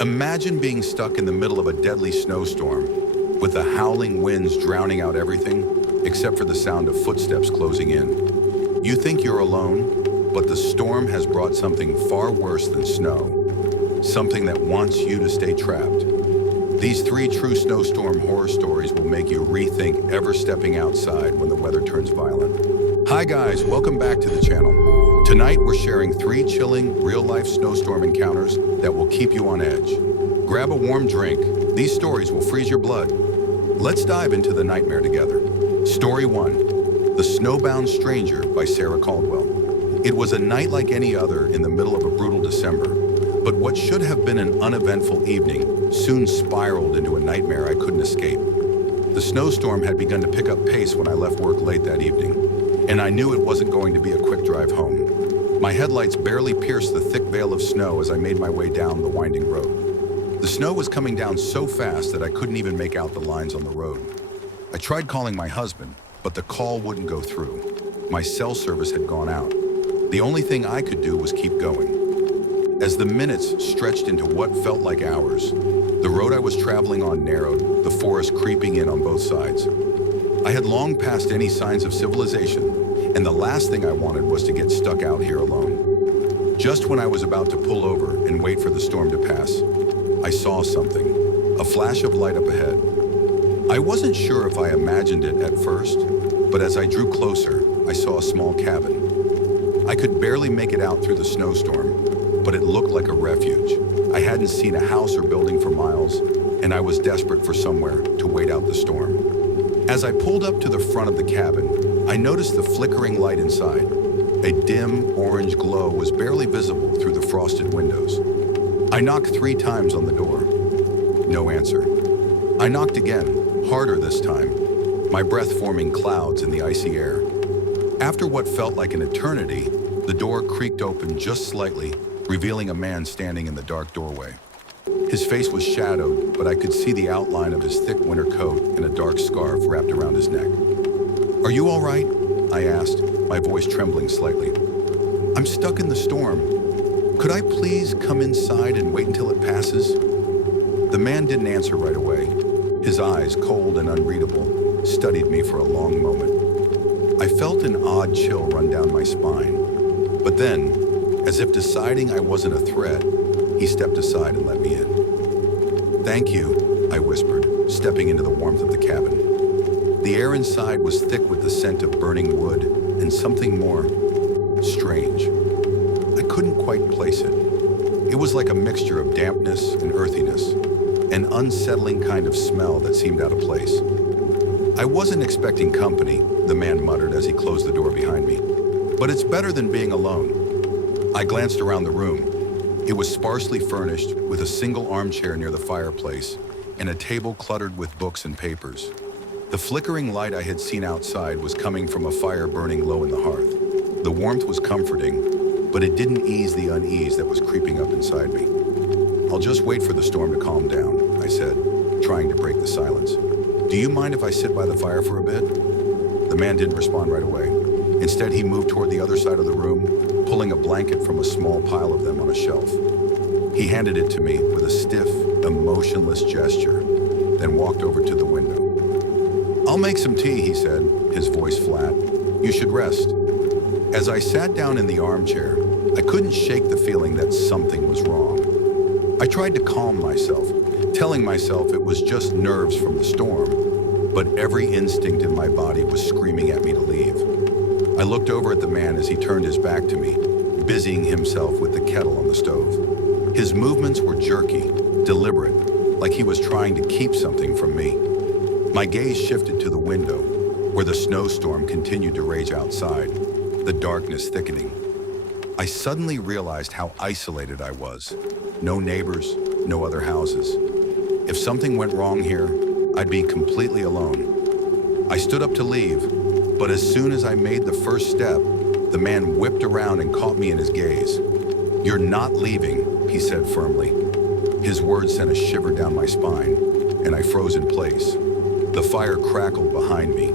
Imagine being stuck in the middle of a deadly snowstorm, with the howling winds drowning out everything except for the sound of footsteps closing in. You think you're alone, but the storm has brought something far worse than snow, something that wants you to stay trapped. These 3 true snowstorm horror stories will make you rethink ever stepping outside when the weather turns violent. Hi guys, welcome back to the channel. Tonight we're sharing 3 chilling, real-life snowstorm encounters that will keep you on edge. Grab a warm drink. These stories will freeze your blood. Let's dive into the nightmare together. Story 1. The Snowbound Stranger by Sarah Caldwell. It was a night like any other in the middle of a brutal December, but what should have been an uneventful evening soon spiraled into a nightmare I couldn't escape. The snowstorm had begun to pick up pace when I left work late that evening, and I knew it wasn't going to be a quick drive home. My headlights barely pierced the thick veil of snow as I made my way down the winding road. The snow was coming down so fast that I couldn't even make out the lines on the road. I tried calling my husband, but the call wouldn't go through. My cell service had gone out. The only thing I could do was keep going. As the minutes stretched into what felt like hours, the road I was traveling on narrowed, the forest creeping in on both sides. I had long passed any signs of civilization, and the last thing I wanted was to get stuck out here alone. Just when I was about to pull over and wait for the storm to pass, I saw something, a flash of light up ahead. I wasn't sure if I imagined it at first, but as I drew closer, I saw a small cabin. I could barely make it out through the snowstorm, but it looked like a refuge. I hadn't seen a house or building for miles, and I was desperate for somewhere to wait out the storm. As I pulled up to the front of the cabin, I noticed the flickering light inside. A dim orange glow was barely visible through the frosted windows. I knocked 3 times on the door. No answer. I knocked again, harder this time, my breath forming clouds in the icy air. After what felt like an eternity, the door creaked open just slightly, revealing a man standing in the dark doorway. His face was shadowed, but I could see the outline of his thick winter coat and a dark scarf wrapped around his neck. "Are you all right?" I asked, my voice trembling slightly. "I'm stuck in the storm. Could I please come inside and wait until it passes?" The man didn't answer right away. His eyes, cold and unreadable, studied me for a long moment. I felt an odd chill run down my spine. But then, as if deciding I wasn't a threat, he stepped aside and let me in. "Thank you," I whispered, stepping into the warmth of the cabin. The air inside was thick with the scent of burning wood and something more strange. I couldn't quite place it. It was like a mixture of dampness and earthiness, an unsettling kind of smell that seemed out of place. "I wasn't expecting company," the man muttered as he closed the door behind me. "But it's better than being alone." I glanced around the room. It was sparsely furnished with a single armchair near the fireplace and a table cluttered with books and papers. The flickering light I had seen outside was coming from a fire burning low in the hearth. The warmth was comforting, but it didn't ease the unease that was creeping up inside me. "I'll just wait for the storm to calm down," I said, trying to break the silence. "Do you mind if I sit by the fire for a bit?" The man didn't respond right away. Instead, he moved toward the other side of the room, pulling a blanket from a small pile of them on a shelf. He handed it to me with a stiff, emotionless gesture, then walked over to the window. "I'll make some tea," he said, his voice flat. "You should rest." As I sat down in the armchair, I couldn't shake the feeling that something was wrong. I tried to calm myself, telling myself it was just nerves from the storm, but every instinct in my body was screaming at me to leave. I looked over at the man as he turned his back to me, busying himself with the kettle on the stove. His movements were jerky, deliberate, like he was trying to keep something from me. My gaze shifted to the window, where the snowstorm continued to rage outside, the darkness thickening. I suddenly realized how isolated I was. No neighbors, no other houses. If something went wrong here, I'd be completely alone. I stood up to leave, but as soon as I made the first step, the man whipped around and caught me in his gaze. "You're not leaving," he said firmly. His words sent a shiver down my spine, and I froze in place. The fire crackled behind me,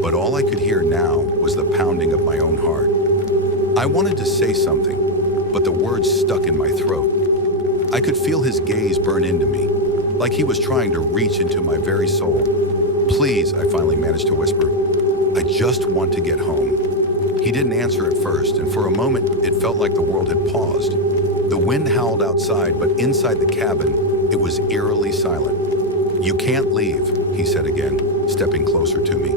but all I could hear now was the pounding of my own heart. I wanted to say something, but the words stuck in my throat. I could feel his gaze burn into me, like he was trying to reach into my very soul. "Please," I finally managed to whisper. "I just want to get home." He didn't answer at first, and for a moment, it felt like the world had paused. The wind howled outside, but inside the cabin, it was eerily silent. "You can't leave," he said again, stepping closer to me.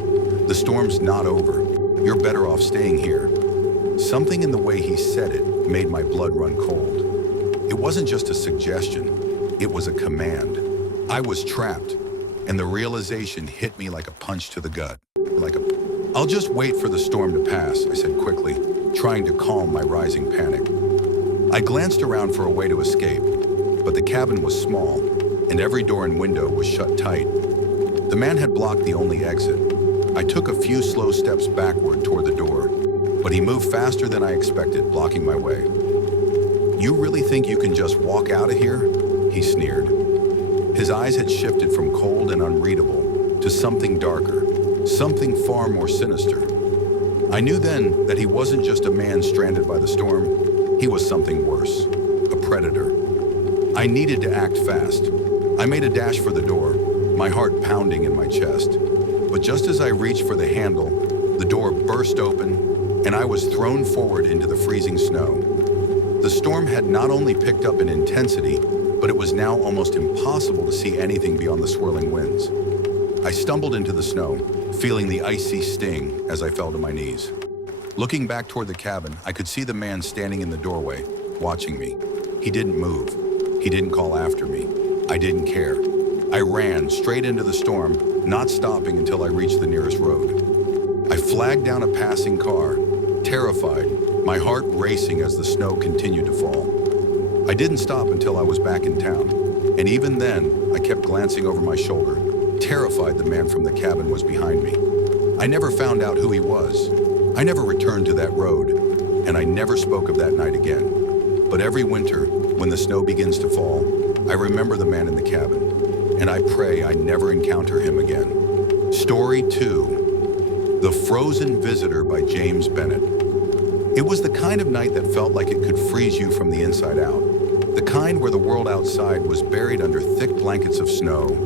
"The storm's not over. You're better off staying here." Something in the way he said it made my blood run cold. It wasn't just a suggestion, it was a command. I was trapped, and the realization hit me like a punch to the gut. "I'll just wait for the storm to pass," I said quickly, trying to calm my rising panic. I glanced around for a way to escape, but the cabin was small, and every door and window was shut tight. The man had blocked the only exit. I took a few slow steps backward toward the door, but he moved faster than I expected, blocking my way. "You really think you can just walk out of here?" he sneered. His eyes had shifted from cold and unreadable to something darker, something far more sinister. I knew then that he wasn't just a man stranded by the storm. He was something worse, a predator. I needed to act fast. I made a dash for the door, my heart pounding in my chest. But just as I reached for the handle, the door burst open, and I was thrown forward into the freezing snow. The storm had not only picked up in intensity, but it was now almost impossible to see anything beyond the swirling winds. I stumbled into the snow, feeling the icy sting as I fell to my knees. Looking back toward the cabin, I could see the man standing in the doorway, watching me. He didn't move. He didn't call after me. I didn't care. I ran straight into the storm, not stopping until I reached the nearest road. I flagged down a passing car, terrified, my heart racing as the snow continued to fall. I didn't stop until I was back in town, and even then, I kept glancing over my shoulder, terrified the man from the cabin was behind me. I never found out who he was. I never returned to that road, and I never spoke of that night again. But every winter, when the snow begins to fall, I remember the man in the cabin, and I pray I never encounter him again. Story 2. The Frozen Visitor by James Bennett. It was the kind of night that felt like it could freeze you from the inside out. The kind where the world outside was buried under thick blankets of snow,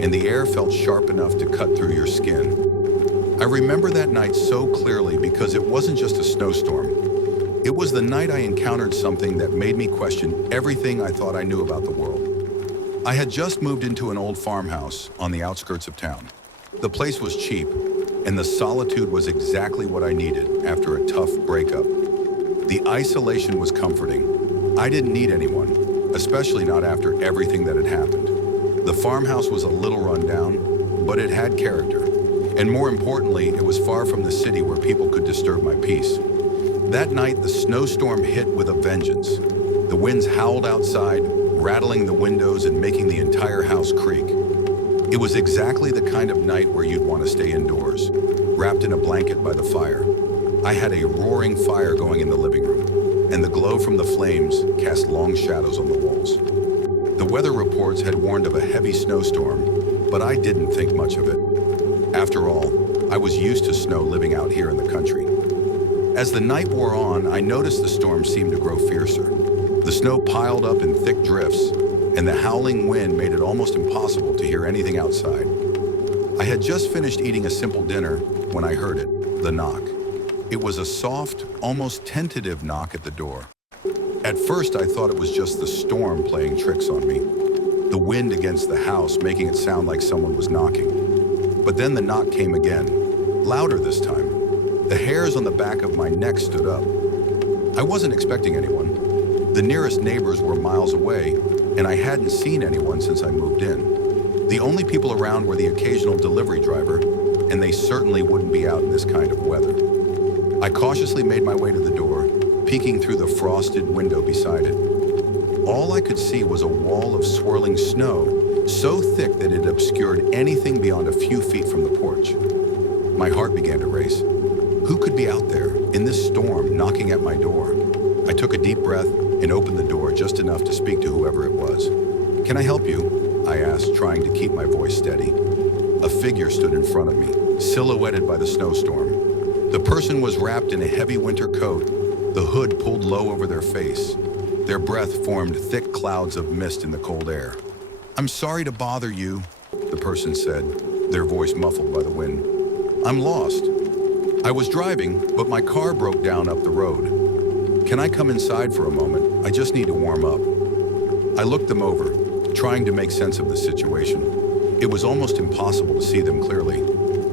and the air felt sharp enough to cut through your skin. I remember that night so clearly because it wasn't just a snowstorm. It was the night I encountered something that made me question everything I thought I knew about the world. I had just moved into an old farmhouse on the outskirts of town. The place was cheap, and the solitude was exactly what I needed after a tough breakup. The isolation was comforting. I didn't need anyone, especially not after everything that had happened. The farmhouse was a little run down, but it had character. And more importantly, it was far from the city where people could disturb my peace. That night, the snowstorm hit with a vengeance. The winds howled outside, rattling the windows and making the entire house creak. It was exactly the kind of night where you'd want to stay indoors, wrapped in a blanket by the fire. I had a roaring fire going in the living room, and the glow from the flames cast long shadows on the walls. The weather reports had warned of a heavy snowstorm, but I didn't think much of it. After all, I was used to snow living out here in the country. As the night wore on, I noticed the storm seemed to grow fiercer. The snow piled up in thick drifts, and the howling wind made it almost impossible to hear anything outside. I had just finished eating a simple dinner when I heard it, the knock. It was a soft, almost tentative knock at the door. At first, I thought it was just the storm playing tricks on me, the wind against the house making it sound like someone was knocking. But then the knock came again, louder this time. The hairs on the back of my neck stood up. I wasn't expecting anyone. The nearest neighbors were miles away, and I hadn't seen anyone since I moved in. The only people around were the occasional delivery driver, and they certainly wouldn't be out in this kind of weather. I cautiously made my way to the door, peeking through the frosted window beside it. All I could see was a wall of swirling snow, so thick that it obscured anything beyond a few feet from the porch. My heart began to race. Who could be out there, in this storm, knocking at my door? I took a deep breath and opened the door just enough to speak to whoever it was. "Can I help you?" I asked, trying to keep my voice steady. A figure stood in front of me, silhouetted by the snowstorm. The person was wrapped in a heavy winter coat, the hood pulled low over their face. Their breath formed thick clouds of mist in the cold air. "I'm sorry to bother you," the person said, their voice muffled by the wind. "I'm lost. I was driving, but my car broke down up the road. Can I come inside for a moment? I just need to warm up." I looked them over, trying to make sense of the situation. It was almost impossible to see them clearly,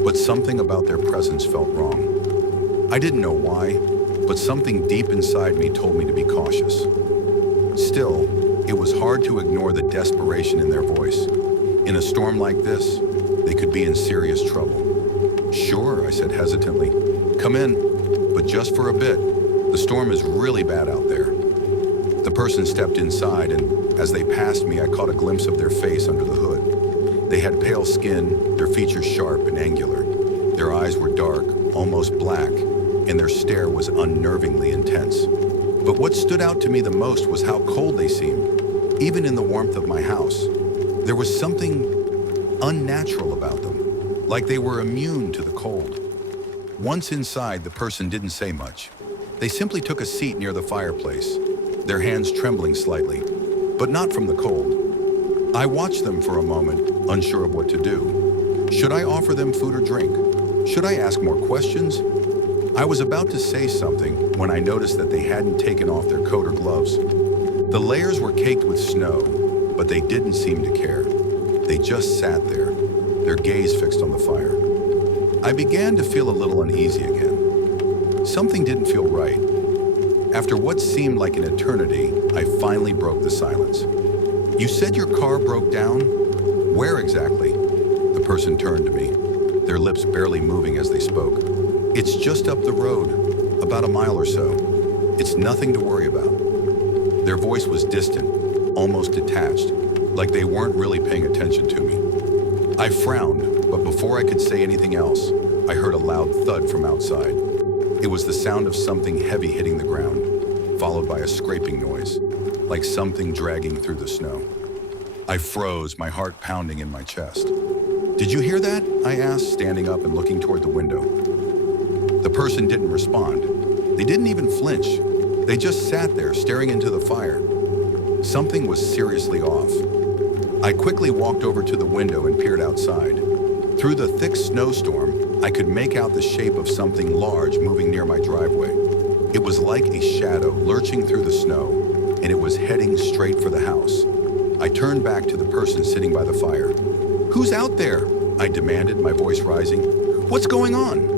but something about their presence felt wrong. I didn't know why, but something deep inside me told me to be cautious. Still, it was hard to ignore the desperation in their voice. In a storm like this, they could be in serious trouble. "Sure," I said hesitantly. "Come in, but just for a bit. The storm is really bad out there." The person stepped inside, and as they passed me, I caught a glimpse of their face under the hood. They had pale skin, their features sharp and angular. Their eyes were dark, almost black, and their stare was unnervingly intense. But what stood out to me the most was how cold they seemed, even in the warmth of my house. There was something unnatural about them, like they were immune to the cold. Once inside, the person didn't say much. They simply took a seat near the fireplace, their hands trembling slightly, but not from the cold. I watched them for a moment, unsure of what to do. Should I offer them food or drink? Should I ask more questions? I was about to say something when I noticed that they hadn't taken off their coat or gloves. The layers were caked with snow, but they didn't seem to care. They just sat there, their gaze fixed on the fire. I began to feel a little uneasy again. Something didn't feel right. After what seemed like an eternity, I finally broke the silence. "You said your car broke down? Where exactly?" The person turned to me, their lips barely moving as they spoke. "It's just up the road, about a mile or so. It's nothing to worry about." Their voice was distant, almost detached, like they weren't really paying attention to me. I frowned, but before I could say anything else, I heard a loud thud from outside. It was the sound of something heavy hitting the ground, followed by a scraping noise, like something dragging through the snow. I froze, my heart pounding in my chest. "Did you hear that?" I asked, standing up and looking toward the window. The person didn't respond. They didn't even flinch. They just sat there, staring into the fire. Something was seriously off. I quickly walked over to the window and peered outside. Through the thick snowstorm, I could make out the shape of something large moving near my driveway. It was like a shadow lurching through the snow, and it was heading straight for the house. I turned back to the person sitting by the fire. "Who's out there?" I demanded, my voice rising. "What's going on?"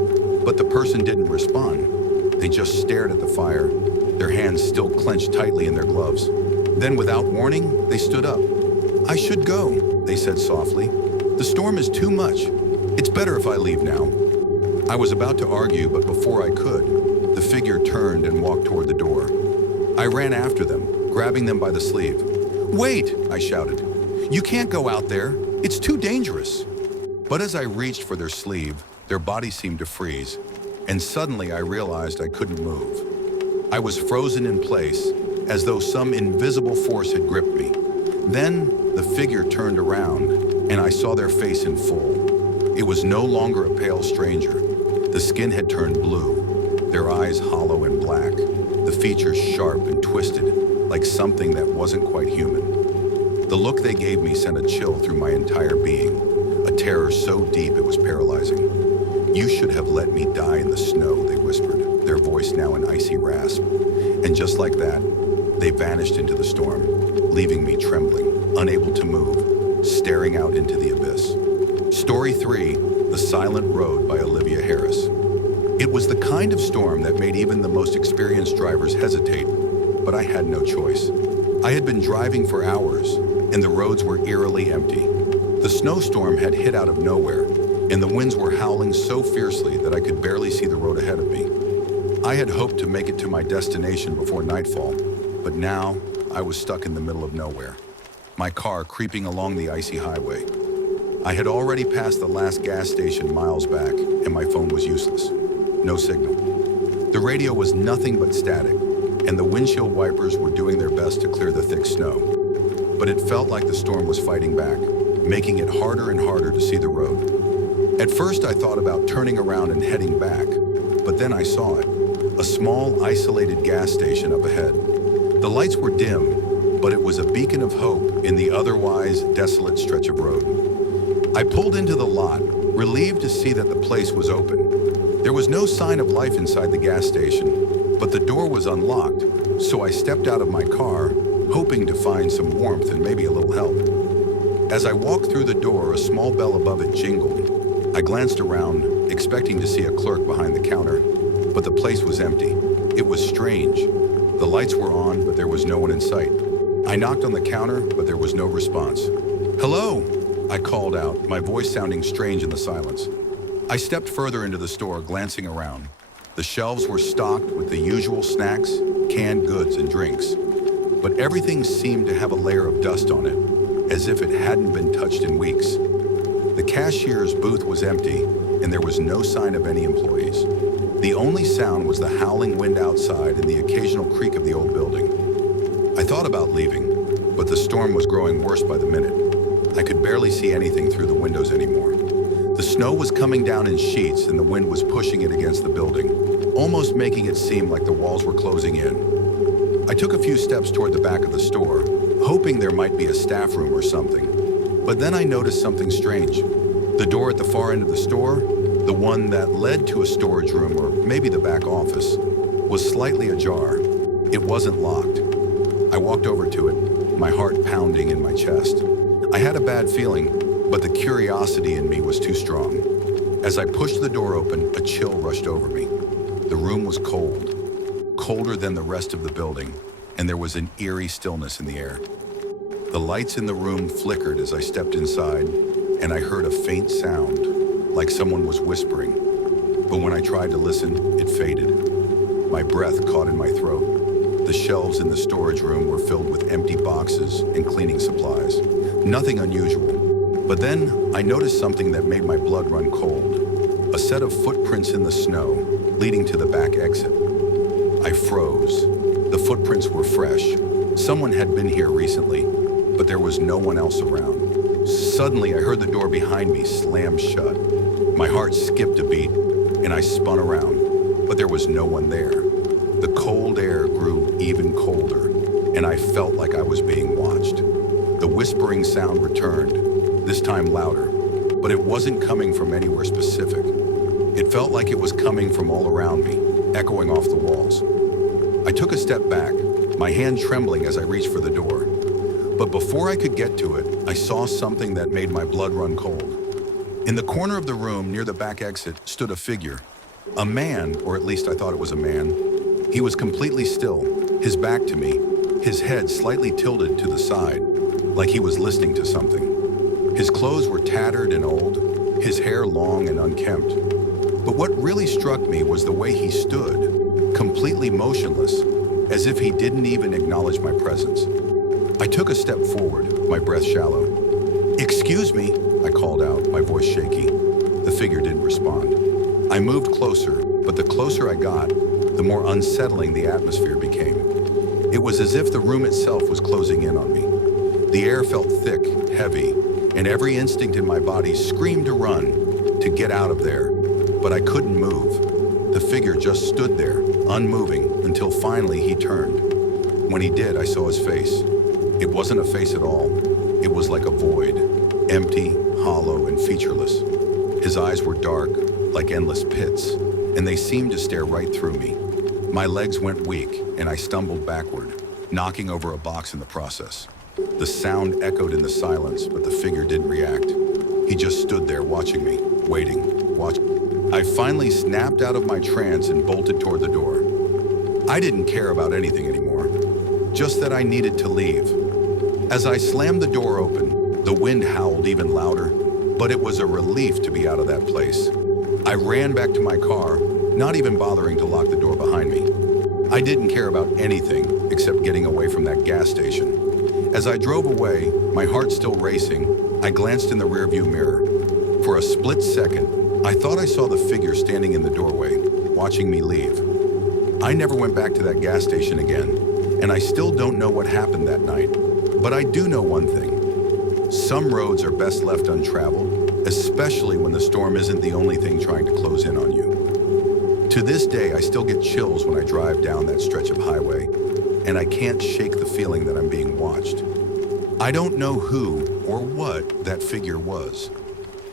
But the person didn't respond. They just stared at the fire, their hands still clenched tightly in their gloves. Then, without warning, they stood up. "I should go," they said softly. "The storm is too much. It's better if I leave now." I was about to argue, but before I could, the figure turned and walked toward the door. I ran after them, grabbing them by the sleeve. "Wait!" I shouted. "You can't go out there. It's too dangerous." But as I reached for their sleeve, their bodies seemed to freeze, and suddenly I realized I couldn't move. I was frozen in place, as though some invisible force had gripped me. Then the figure turned around, and I saw their face in full. It was no longer a pale stranger. The skin had turned blue, their eyes hollow and black, the features sharp and twisted, like something that wasn't quite human. The look they gave me sent a chill through my entire being, a terror so deep it was paralyzing. "You should have let me die in the snow," they whispered, their voice now an icy rasp. And just like that, they vanished into the storm, leaving me trembling, unable to move, staring out into the abyss. Story 3, The Silent Road by Olivia Harris. It was the kind of storm that made even the most experienced drivers hesitate, but I had no choice. I had been driving for hours, and the roads were eerily empty. The snowstorm had hit out of nowhere, and the winds were howling so fiercely that I could barely see the road ahead of me. I had hoped to make it to my destination before nightfall, but now I was stuck in the middle of nowhere, my car creeping along the icy highway. I had already passed the last gas station miles back, and my phone was useless. No signal. The radio was nothing but static, and the windshield wipers were doing their best to clear the thick snow. But it felt like the storm was fighting back, making it harder and harder to see the road. At first I thought about turning around and heading back, but then I saw it, a small isolated gas station up ahead. The The lights were dim, but it was a beacon of hope in the otherwise desolate stretch of road. I pulled into the lot, relieved to see that the place was open. There was no sign of life inside the gas station, but the door was unlocked, so I stepped out of my car, hoping to find some warmth and maybe a little help. As I walked through the door, a small bell above it jingled. I glanced around, expecting to see a clerk behind the counter, but the place was empty. It was strange. The lights were on, but there was no one in sight. I knocked on the counter, but there was no response. "Hello," I called out, my voice sounding strange in the silence. I stepped further into the store, glancing around. The shelves were stocked with the usual snacks, canned goods, and drinks. But everything seemed to have a layer of dust on it, as if it hadn't been touched in weeks. The cashier's booth was empty, and there was no sign of any employees. The only sound was the howling wind outside and the occasional creak of the old building. I thought about leaving, but the storm was growing worse by the minute. I could barely see anything through the windows anymore. The snow was coming down in sheets and the wind was pushing it against the building, almost making it seem like the walls were closing in. I took a few steps toward the back of the store, hoping there might be a staff room or something. But then I noticed something strange. The door at the far end of the store, the one that led to a storage room or maybe the back office, was slightly ajar. It wasn't locked. I walked over to it, my heart pounding in my chest. I had a bad feeling, but the curiosity in me was too strong. As I pushed the door open, a chill rushed over me. The room was cold, colder than the rest of the building, and there was an eerie stillness in the air. The lights in the room flickered as I stepped inside, and I heard a faint sound, like someone was whispering. But when I tried to listen, it faded. My breath caught in my throat. The shelves in the storage room were filled with empty boxes and cleaning supplies. Nothing unusual. But then I noticed something that made my blood run cold. A set of footprints in the snow, leading to the back exit. I froze. The footprints were fresh. Someone had been here recently, but there was no one else around. Suddenly, I heard the door behind me slam shut. My heart skipped a beat, and I spun around, but there was no one there. The cold air grew even colder, and I felt like I was being watched. The whispering sound returned, this time louder, but it wasn't coming from anywhere specific. It felt like it was coming from all around me, echoing off the walls. I took a step back, my hand trembling as I reached for the door. But before I could get to it, I saw something that made my blood run cold. In the corner of the room near the back exit stood a figure. A man, or at least I thought it was a man. He was completely still, his back to me, his head slightly tilted to the side, like he was listening to something. His clothes were tattered and old, his hair long and unkempt. But what really struck me was the way he stood, completely motionless, as if he didn't even acknowledge my presence. I took a step forward, my breath shallow. "Excuse me," I called out, my voice shaky. The figure didn't respond. I moved closer, but the closer I got, the more unsettling the atmosphere became. It was as if the room itself was closing in on me. The air felt thick, heavy, and every instinct in my body screamed to run, to get out of there. But I couldn't move. The figure just stood there, unmoving, until finally he turned. When he did, I saw his face. It wasn't a face at all. It was like a void, empty, hollow, and featureless. His eyes were dark, like endless pits, and they seemed to stare right through me. My legs went weak, and I stumbled backward, knocking over a box in the process. The sound echoed in the silence, but the figure didn't react. He just stood there watching me, waiting, watching. I finally snapped out of my trance and bolted toward the door. I didn't care about anything anymore, just that I needed to leave. As I slammed the door open, the wind howled even louder, but it was a relief to be out of that place. I ran back to my car, not even bothering to lock the door behind me. I didn't care about anything except getting away from that gas station. As I drove away, my heart still racing, I glanced in the rearview mirror. For a split second, I thought I saw the figure standing in the doorway, watching me leave. I never went back to that gas station again, and I still don't know what happened that night. But I do know one thing. Some roads are best left untraveled, especially when the storm isn't the only thing trying to close in on you. To this day, I still get chills when I drive down that stretch of highway, and I can't shake the feeling that I'm being watched. I don't know who or what that figure was,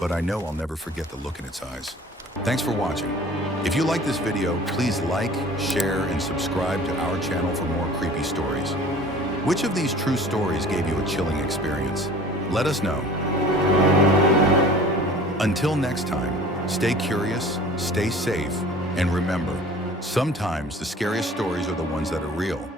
but I know I'll never forget the look in its eyes. Thanks for watching. If you like this video, please like, share, and subscribe to our channel for more creepy stories. Which of these true stories gave you a chilling experience? Let us know. Until next time, stay curious, stay safe, and remember, sometimes the scariest stories are the ones that are real.